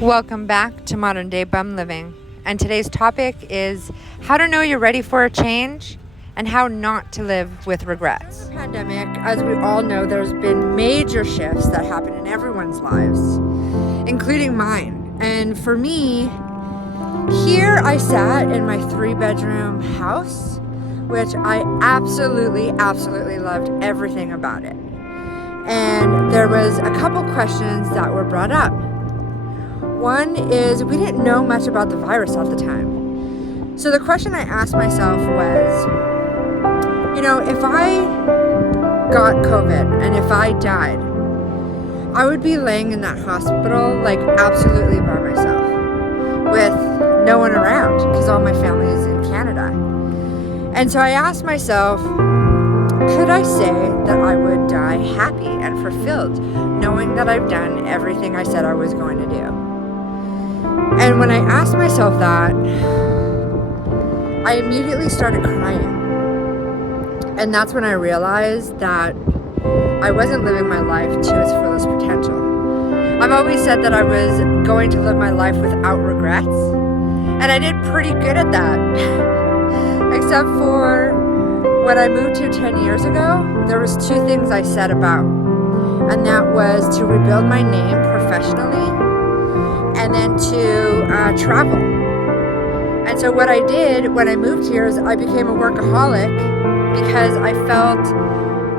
Welcome back to Modern Day Bum Living, and today's topic is how to know you're ready for a change and how not to live with regrets. In the pandemic, as we all know, there's been major shifts that happen in everyone's lives, including mine. And for me, here I sat in my 3-bedroom house, which I absolutely loved everything about it. And there was a couple questions that were brought up. One is, we didn't know much about the virus at the time. So the question I asked myself was, if I got COVID and if I died, I would be laying in that hospital absolutely by myself with no one around because all my family is in Canada. And so I asked myself, could I say that I would die happy and fulfilled, knowing that I've done everything I said I was going to do? And when I asked myself that, I immediately started crying. And that's when I realized that I wasn't living my life to its fullest potential. I've always said that I was going to live my life without regrets, and I did pretty good at that. Except for when I moved here 10 years ago, there was 2 things I said about, and that was to rebuild my name professionally and then to travel. And so what I did when I moved here is I became a workaholic because I felt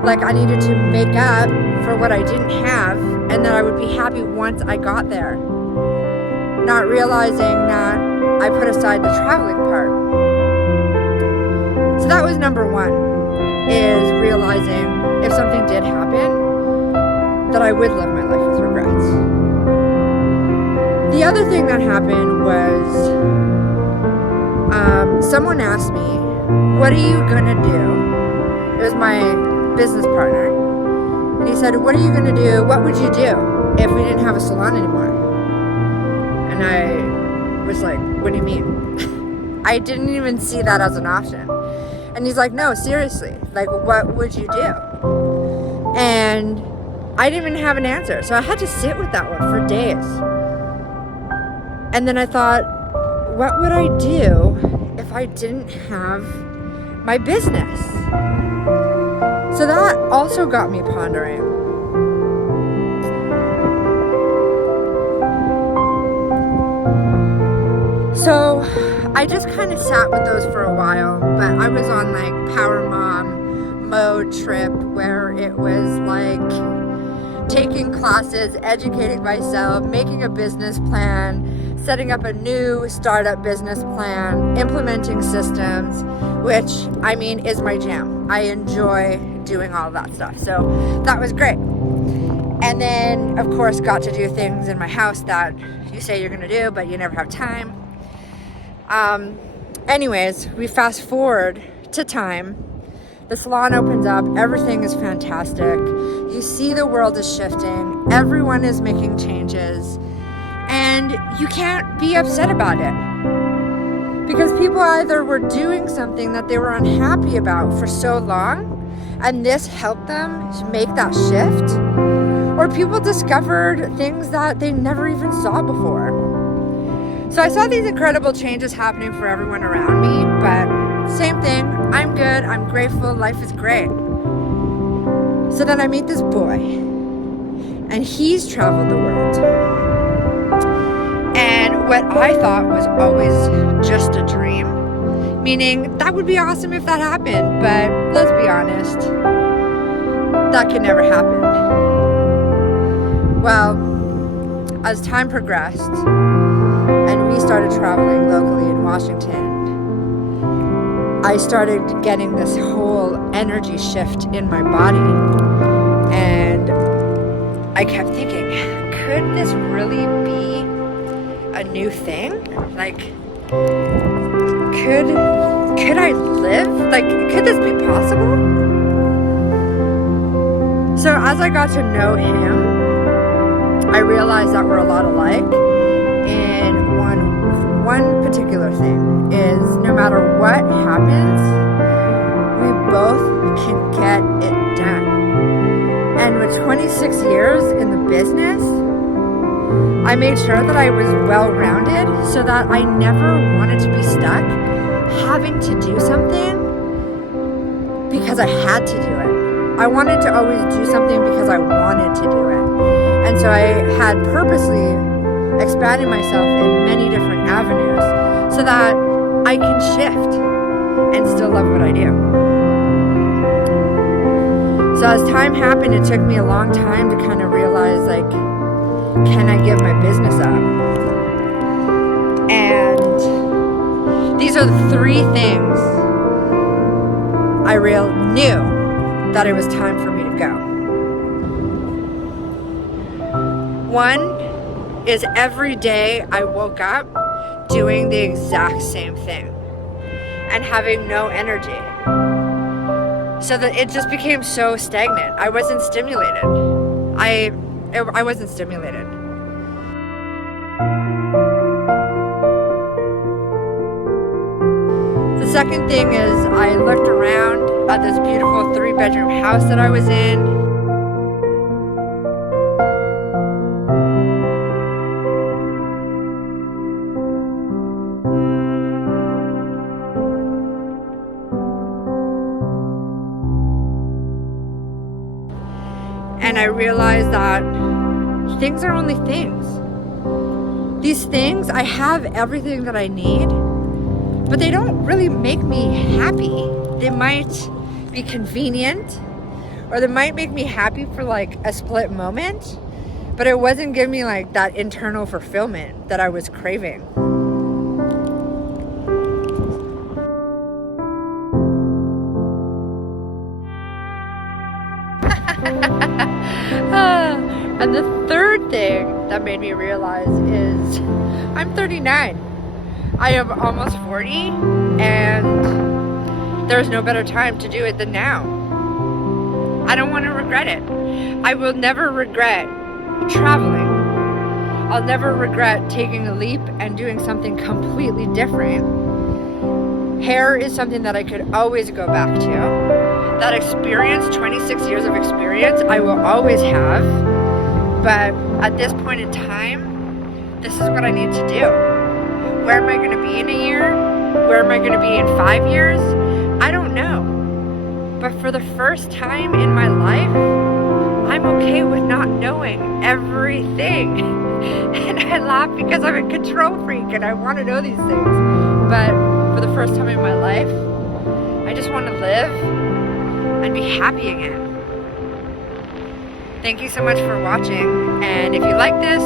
like I needed to make up for what I didn't have and that I would be happy once I got there, not realizing that I put aside the traveling part. So that was number 1, is realizing if something did happen, that I would live my life with regrets. The other thing that happened was someone asked me, what are you going to do? It was my business partner. And he said, what are you going to do? What would you do if we didn't have a salon anymore? And I was like, what do you mean? I didn't even see that as an option. And he's like, no, seriously, what would you do? And I didn't even have an answer. So I had to sit with that one for days. And then I thought, what would I do if I didn't have my business? So that also got me pondering. So I just kind of sat with those for a while, but I was on power mom mode trip where it was taking classes, educating myself, making a business plan, setting up a new startup business plan, implementing systems, which is my jam. I enjoy doing all that stuff. So that was great. And then of course got to do things in my house that you say you're gonna do, but you never have time. Anyways, we fast forward to time. The salon opens up, everything is fantastic. You see the world is shifting, everyone is making changes, and you can't be upset about it. Because people either were doing something that they were unhappy about for so long, and this helped them to make that shift, or people discovered things that they never even saw before. So I saw these incredible changes happening for everyone around me, but same thing, I'm good, I'm grateful, life is great. So then I meet this boy, and he's traveled the world. And what I thought was always just a dream, meaning that would be awesome if that happened, but let's be honest, that could never happen. Well, as time progressed, and we started traveling locally in Washington, I started getting this whole energy shift in my body, and I kept thinking, could this really be a new thing? Could I live? Could this be possible? So as I got to know him, I realized that we're a lot alike in one particular thing is no matter what happens, we both can get it done. And with 26 years in the business, I made sure that I was well-rounded so that I never wanted to be stuck having to do something because I had to do it. I wanted to always do something because I wanted to do it. And so I had purposely expanded myself in many different avenues so that I can shift and still love what I do. So as time happened, it took me a long time to kind of realize, like, can I give my business up? And these are the 3 things I knew that it was time for me to go. 1 is every day I woke up doing the exact same thing and having no energy. So that it just became so stagnant. I wasn't stimulated. I wasn't stimulated. The second thing is I looked around at this beautiful 3-bedroom house that I was in. And I realized that things are only things. These things, I have everything that I need, but they don't really make me happy. They might be convenient, or they might make me happy for like a split moment, but it wasn't giving me like that internal fulfillment that I was craving. And the third thing that made me realize is I'm 39. I am almost 40, and there's no better time to do it than now. I don't want to regret it. I will never regret traveling. I'll never regret taking a leap and doing something completely different. Hair is something that I could always go back to. That experience, 26 years of experience, I will always have. But at this point in time, this is what I need to do. Where am I going to be in a year? Where am I going to be in 5 years? I don't know. But for the first time in my life, I'm okay with not knowing everything. And I laugh because I'm a control freak and I want to know these things. But for the first time in my life, I just want to live and be happy again. Thank you so much for watching, and if you like this,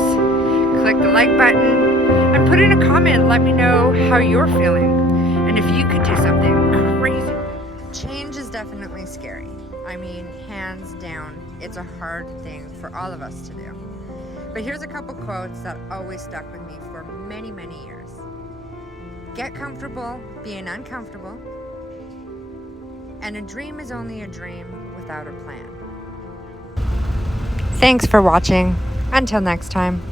click the like button and put in a comment and let me know how you're feeling and if you could do something crazy. Change is definitely scary. I mean, hands down, it's a hard thing for all of us to do. But here's a couple quotes that always stuck with me for many, many years. Get comfortable being uncomfortable, and a dream is only a dream without a plan. Thanks for watching. Until next time.